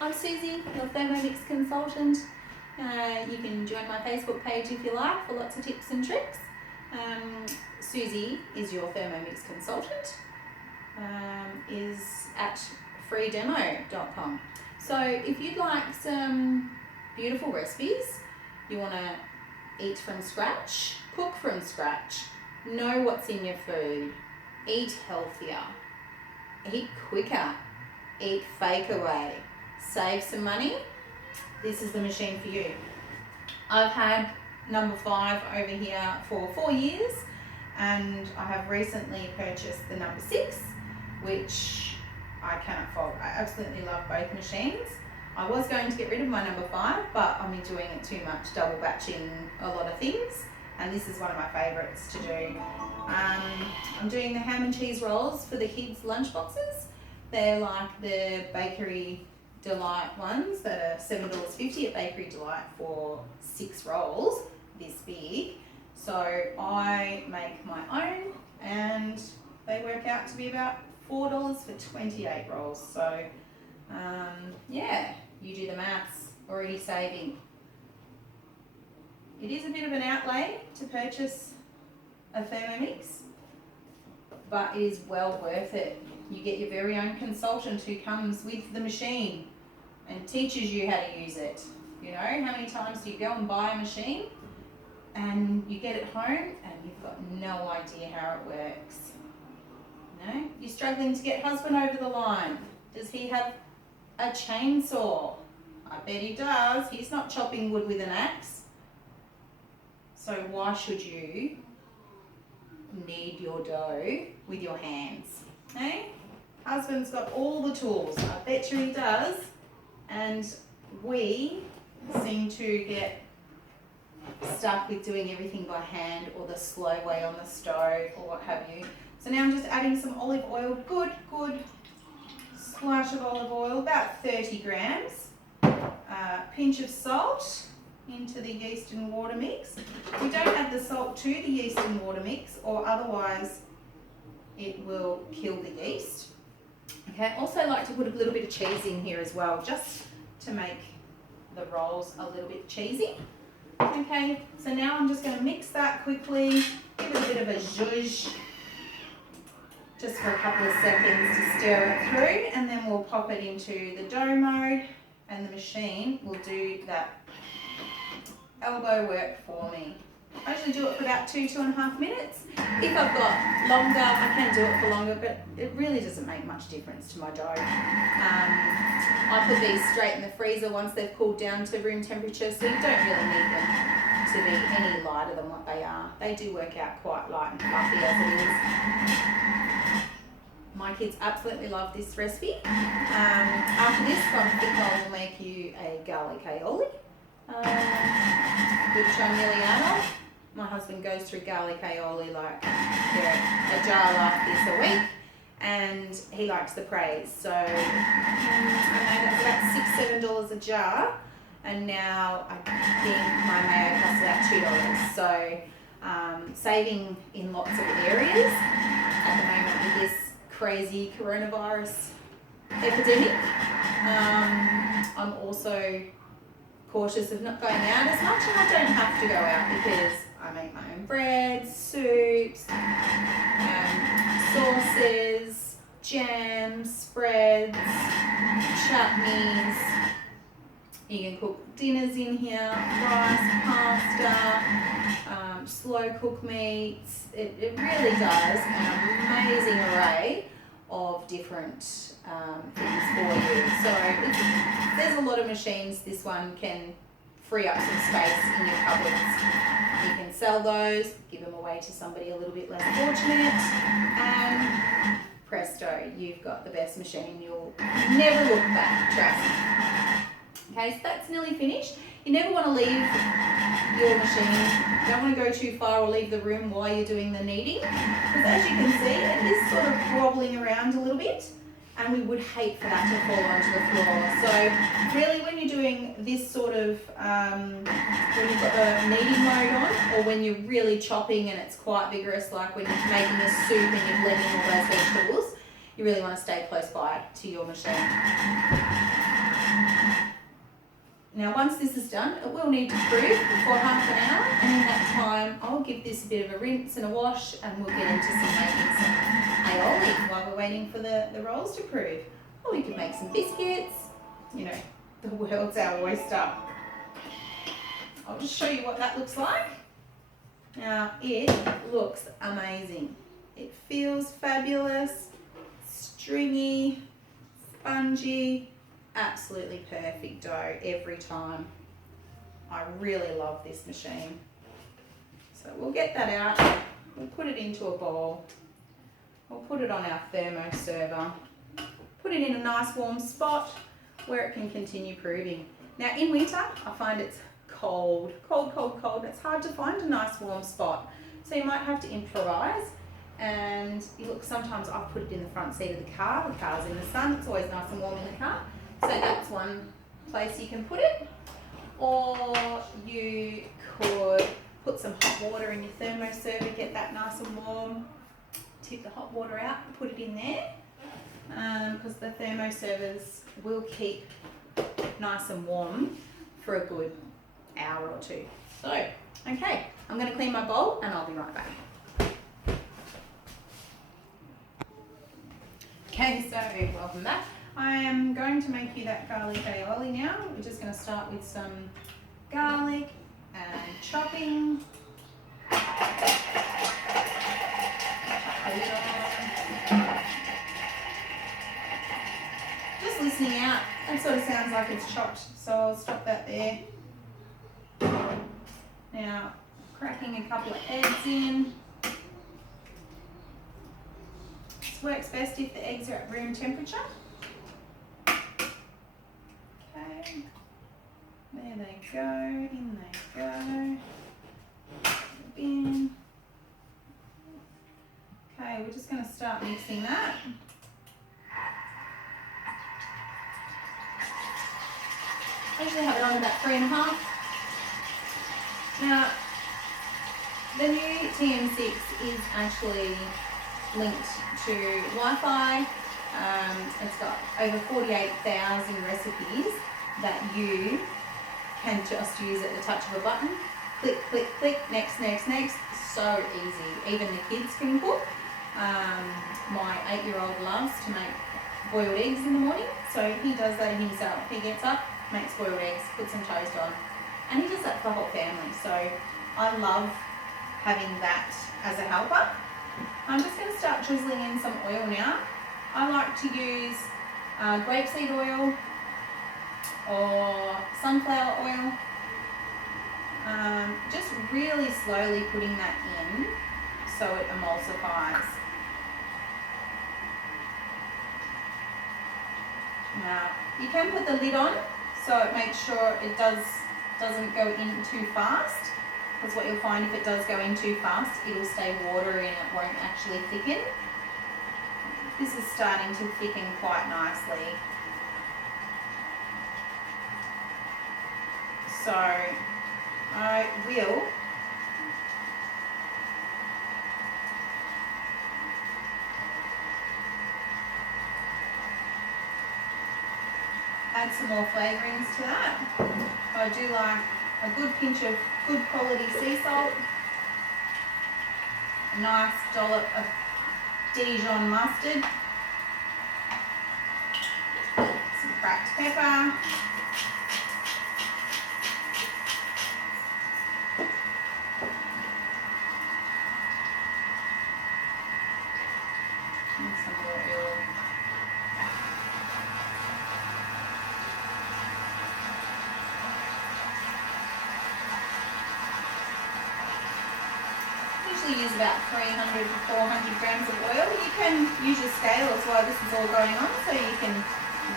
I'm Susie, your Thermomix consultant. You can join my Facebook page if you like for lots of tips and tricks. Susie is your Thermomix consultant, is at freedemo.com. So if you'd like some beautiful recipes, you want to eat from scratch, cook from scratch, know what's in your food, eat healthier, eat quicker, eat fake away, save some money, this is the machine for you. I've had number 5 over here for 4 years, and I have recently purchased the number 6, which I cannot fault. I absolutely love both machines. I was going to get rid of my number 5, but I'm enjoying it too much, double batching a lot of things, and this is one of my favourites to do. I'm doing the ham and cheese rolls for the kids' lunch boxes. They're like the Bakery Delight ones that are $7.50 at Bakery Delight for 6 rolls this big. So I make my own, and they work out to be about $4 for 28 rolls. So yeah, you do the maths, already saving. It is a bit of an outlay to purchase a Thermomix, but it is well worth it. You get your very own consultant who comes with the machine and teaches you how to use it. You know, how many times do you go and buy a machine and you get it home and you've got no idea how it works? You know, you're struggling to get husband over the line. Does he have a chainsaw? I bet he does. He's not chopping wood with an axe. So why should you knead your dough with your hands? Hey? Husband's got all the tools. I bet you he does. And we seem to get stuck with doing everything by hand or the slow way on the stove or what have you. So now I'm just adding some olive oil, good splash of olive oil, about 30 grams. Pinch of salt into the yeast and water mix. We don't add the salt to the yeast and water mix, or otherwise it will kill the yeast. Okay, I also like to put a little bit of cheese in here as well, just to make the rolls a little bit cheesy. Okay, so now I'm just going to mix that quickly, give it a bit of a zhuzh, just for a couple of seconds to stir it through, and then we'll pop it into the dough mode, and the machine will do that elbow work for me. I usually do it for about 2.5 minutes. If I've got longer, I can do it for longer, but it really doesn't make much difference to my dough. I put these straight in the freezer once they've cooled down to room temperature, so you don't really need them to be any lighter than what they are. They do work out quite light and fluffy as it is. My kids absolutely love this recipe. After this, I think I will make you a garlic aoli, which I'm nearly out of. My husband goes through garlic aioli like a jar like this a week, and he likes the praise. So I know that's about $6-7 a jar, and now I think my mayo costs about $2. So saving in lots of areas at the moment with this crazy coronavirus epidemic. I'm also cautious of not going out as much, and I don't have to go out because I make my own breads, soups, sauces, jams, spreads, chutneys. You can cook dinners in here, rice, pasta, slow cook meats. It really does an amazing array of different things for you. So there's a lot of machines. This one can free up some space in your cupboards. You can sell those, give them away to somebody a little bit less fortunate, and presto, you've got the best machine. You'll never look back, trust me. Okay, so that's nearly finished. You never want to leave your machine. You don't want to go too far or leave the room while you're doing the kneading, because as you can see, it is sort of wobbling around a little bit, and we would hate for that to fall onto the floor. So really, when you're doing this sort of, when you've got the kneading mode on, or when you're really chopping and it's quite vigorous, like when you're making a soup and you're blending all those vegetables, you really want to stay close by to your machine. Now once this is done, it will need to proof for half an hour, and in that time I'll give this a bit of a rinse and a wash, and we'll get into some making some aoli while we're waiting for the rolls to proof. Or we could make some biscuits, you know, the world's our oyster. I'll just show you what that looks like. Now it looks amazing. It feels fabulous, stringy, spongy, absolutely perfect dough every time. I really love this machine. So we'll get that out, we'll put it into a bowl, we'll put it on our thermo server, put it in a nice warm spot where it can continue proving. Now in winter, I find it's cold, and it's hard to find a nice warm spot. So you might have to improvise. And you look, sometimes I've put it in the front seat of the car's in the sun, it's always nice and warm in the car. So that's one place you can put it. Or you could put some hot water in your thermo server, get that nice and warm, tip the hot water out and put it in there. Because the thermo servers will keep nice and warm for a good hour or two. So, okay, I'm going to clean my bowl and I'll be right back. Okay, so welcome back. I am going to make you that garlic aioli now. We're just going to start with some garlic and chopping. Just listening out, that sort of sounds like it's chopped, so I'll stop that there. Now, cracking a couple of eggs in. This works best if the eggs are at room temperature. Okay, there they go, in they go. Bin. Okay, we're just going to start mixing that. I usually have it on about 3.5. Now, the new TM6 is actually linked to Wi-Fi. It's got over 48,000 recipes that you can just use at the touch of a button. Click, click, click, next, next, next. So easy. Even the kids can cook. My 8-year-old loves to make boiled eggs in the morning, so he does that himself. He gets up, makes boiled eggs, puts some toast on, and he does that for the whole family. So I love having that as a helper. I'm just going to start drizzling in some oil now. I like to use grapeseed oil or sunflower oil. Just really slowly putting that in so it emulsifies. Now, you can put the lid on so it makes sure it doesn't go in too fast, because what you'll find if it does go in too fast, it'll stay watery and it won't actually thicken. This is starting to thicken quite nicely. So I will add some more flavourings to that. I do like a good pinch of good quality sea salt, a nice dollop of Dijon mustard, some cracked pepper, and some more oil. Use about 300 to 400 grams of oil. You can use your scales while this is all going on, so you can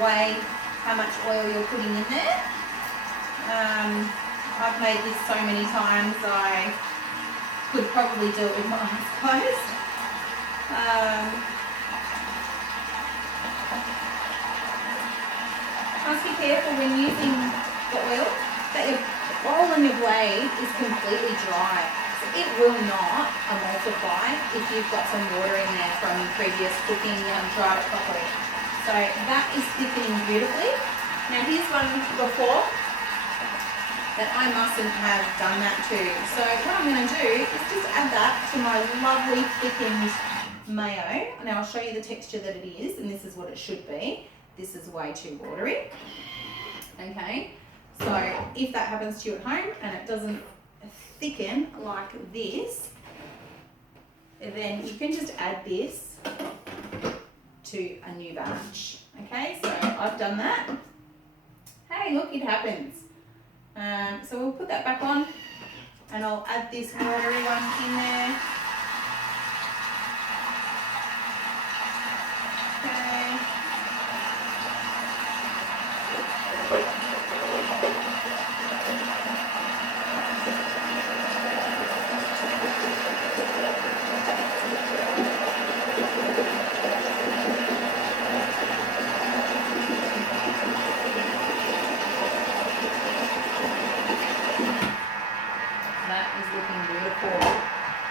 weigh how much oil you're putting in there. I've made this so many times I could probably do it with my eyes closed. Must be careful when using the oil that your bowl and your blade is completely dry. It will not emulsify if you've got some water in there from previous cooking, you haven't dried it properly. So that is thickening beautifully. Now here's one before that I mustn't have done that too. So what I'm going to do is just add that to my lovely thickened mayo. Now I'll show you the texture that it is, and this is what it should be. This is way too watery. Okay, so if that happens to you at home and it doesn't thicken like this, then you can just add this to a new batch. Okay, so I've done that. Hey, look, it happens. So we'll put that back on, and I'll add this watery one in there. Okay.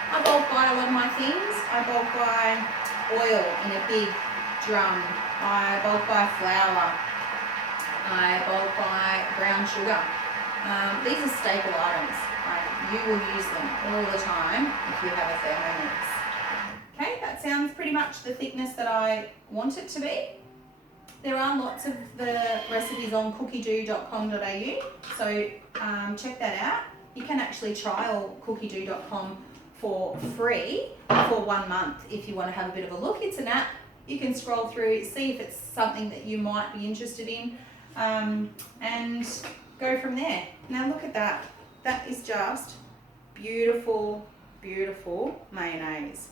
I bulk buy a lot of my things. I bulk buy oil in a big drum. I bulk buy flour. I bulk buy brown sugar. These are staple items. You will use them all the time if you have a Thermomix. Okay, that sounds pretty much the thickness that I want it to be. There are lots of the recipes on cookiedo.com.au, so check that out. You can actually trial cookiedo.com for free for 1 month if you want to have a bit of a look. It's an app. You can scroll through, see if it's something that you might be interested in, and go from there. Now look at that. That is just beautiful, beautiful mayonnaise.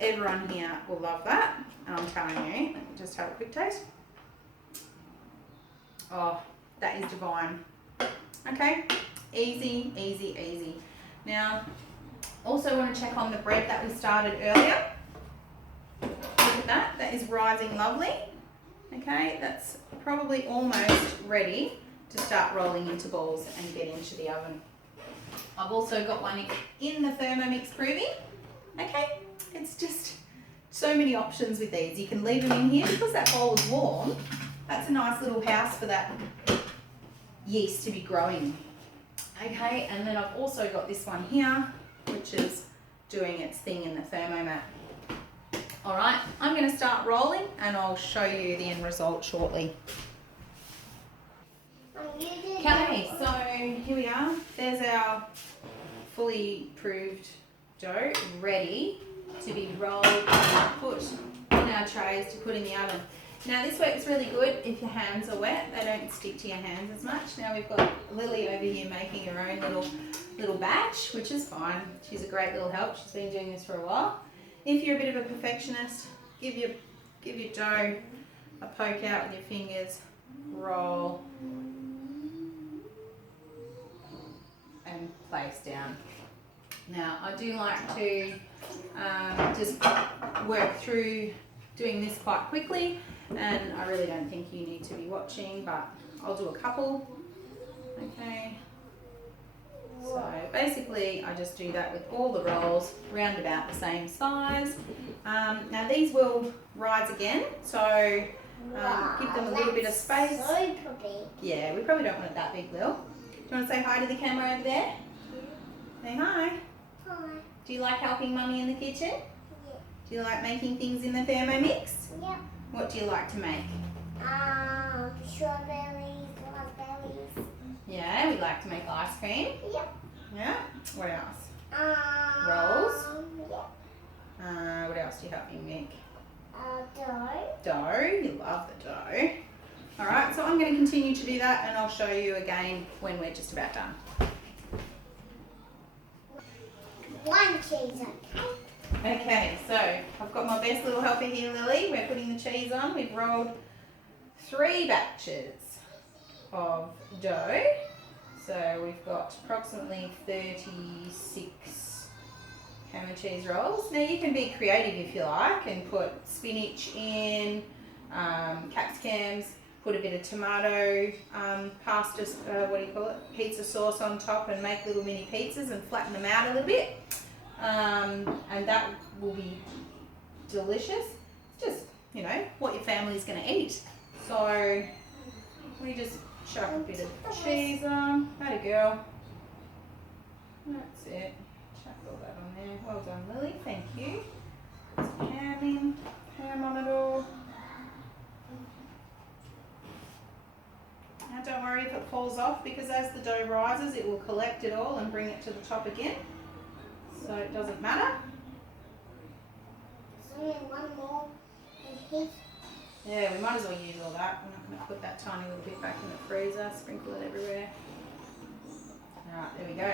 Everyone here will love that, and I'm telling you. Let me just have a quick taste. Oh, that is divine. Okay, easy, easy, easy. Now, also want to check on the bread that we started earlier. Look at that, that is rising lovely. Okay, that's probably almost ready to start rolling into balls and get into the oven. I've also got one in the Thermomix proving. Okay, it's just so many options with these. You can leave them in here because that bowl is warm. That's a nice little house for that yeast to be growing. Okay, and then I've also got this one here, which is doing its thing in the Thermomat. All right, I'm going to start rolling and I'll show you the end result shortly. Okay, so here we are. There's our fully proved dough ready to be rolled and put on our trays to put in the oven. Now this works really good if your hands are wet. They don't stick to your hands as much. Now we've got Lily over here making her own little batch, which is fine. She's a great little help. She's been doing this for a while. If you're a bit of a perfectionist, give your dough a poke out with your fingers, roll, and place down. Now I do like to just work through doing this quite quickly, and I really don't think you need to be watching, but I'll do a couple. Okay, so basically I just do that with all the rolls round about the same size. Now these will rise again, so give them a little bit of space. Super big. Yeah, we probably don't want it that big, Lil. Do you want to say hi to the camera over there? Say hi. Hi. Do you like helping Mummy in the kitchen? Yeah. Do you like making things in the Thermomix? Yeah. What do you like to make? Strawberries, raspberries. Yeah, we like to make ice cream. Yeah. Yeah. What else? Rolls. Yeah. What else do you help me make? Dough. Dough. You love the dough. All right, so I'm going to continue to do that, and I'll show you again when we're just about done. One cheese, okay. Okay, so I've got my best little helper here, Lily. We're putting the cheese on. We've rolled 3 batches of dough. So we've got approximately 36 ham and cheese rolls. Now you can be creative if you like and put spinach in, capsicums, put a bit of tomato pasta, pizza sauce on top, and make little mini pizzas and flatten them out a little bit. And that will be delicious. Just, what your family's going to eat. So we just chuck a bit of cheese on. Atta girl. That's it. Chuck all that on there. Well done, Lily. Thank you. Some ham in. Ham on it all. Now don't worry if it falls off, because as the dough rises it will collect it all and bring it to the top again. So it doesn't matter. There's only one more in here. Yeah, we might as well use all that. I'm not going to put that tiny little bit back in the freezer, sprinkle it everywhere. Alright, there we go.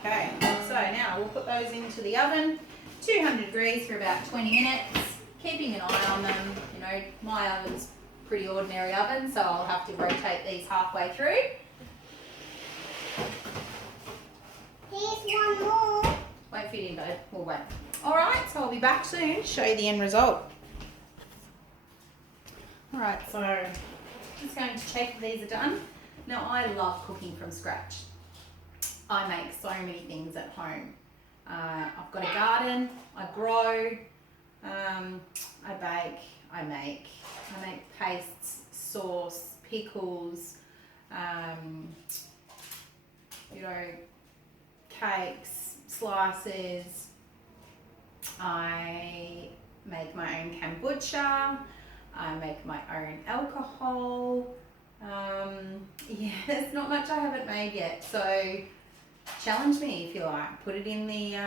Okay, so now we'll put those into the oven, 200 degrees for about 20 minutes, keeping an eye on them. You know, my oven's pretty ordinary oven, so I'll have to rotate these halfway through. Here's one more. Won't fit in, babe. We'll wait. Alright, so I'll be back soon to show you the end result. Alright, so just going to check if these are done. Now, I love cooking from scratch. I make so many things at home. I've got a garden, I grow, I bake, I make pastes, sauce, pickles, you know, cakes, slices. I make my own kombucha. I make my own alcohol. Yeah, there's not much I haven't made yet. So challenge me if you like. Put it in the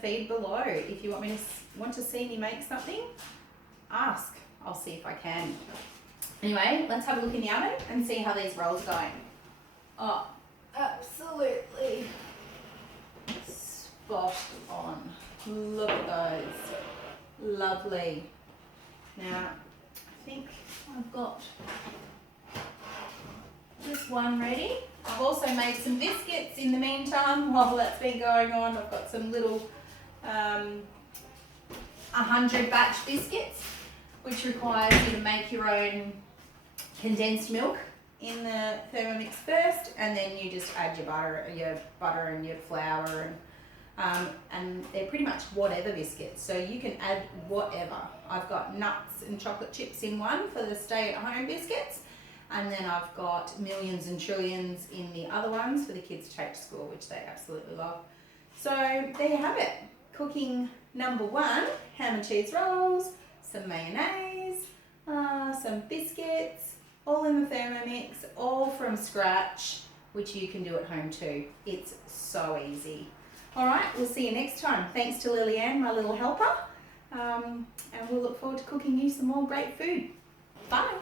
feed below. If you want to see me make something, ask. I'll see if I can. Anyway, let's have a look in the oven and see how these rolls are going. Oh, absolutely spot on. Look at those. Lovely. Now, I think I've got this one ready. I've also made some biscuits in the meantime while that's been going on. I've got some little 100 batch biscuits, which requires you to make your own condensed milk in the Thermomix first, and then you just add your butter and your flour, and they're pretty much whatever biscuits, so you can add whatever. I've got nuts and chocolate chips in one for the stay-at-home biscuits, and then I've got millions and trillions in the other ones for the kids to take to school, which they absolutely love. So there you have it. Cooking number 1, ham and cheese rolls, some mayonnaise, some biscuits, all in the Thermomix, all from scratch, which you can do at home too. It's so easy. All right, we'll see you next time. Thanks to Lillian, my little helper, and we'll look forward to cooking you some more great food. Bye.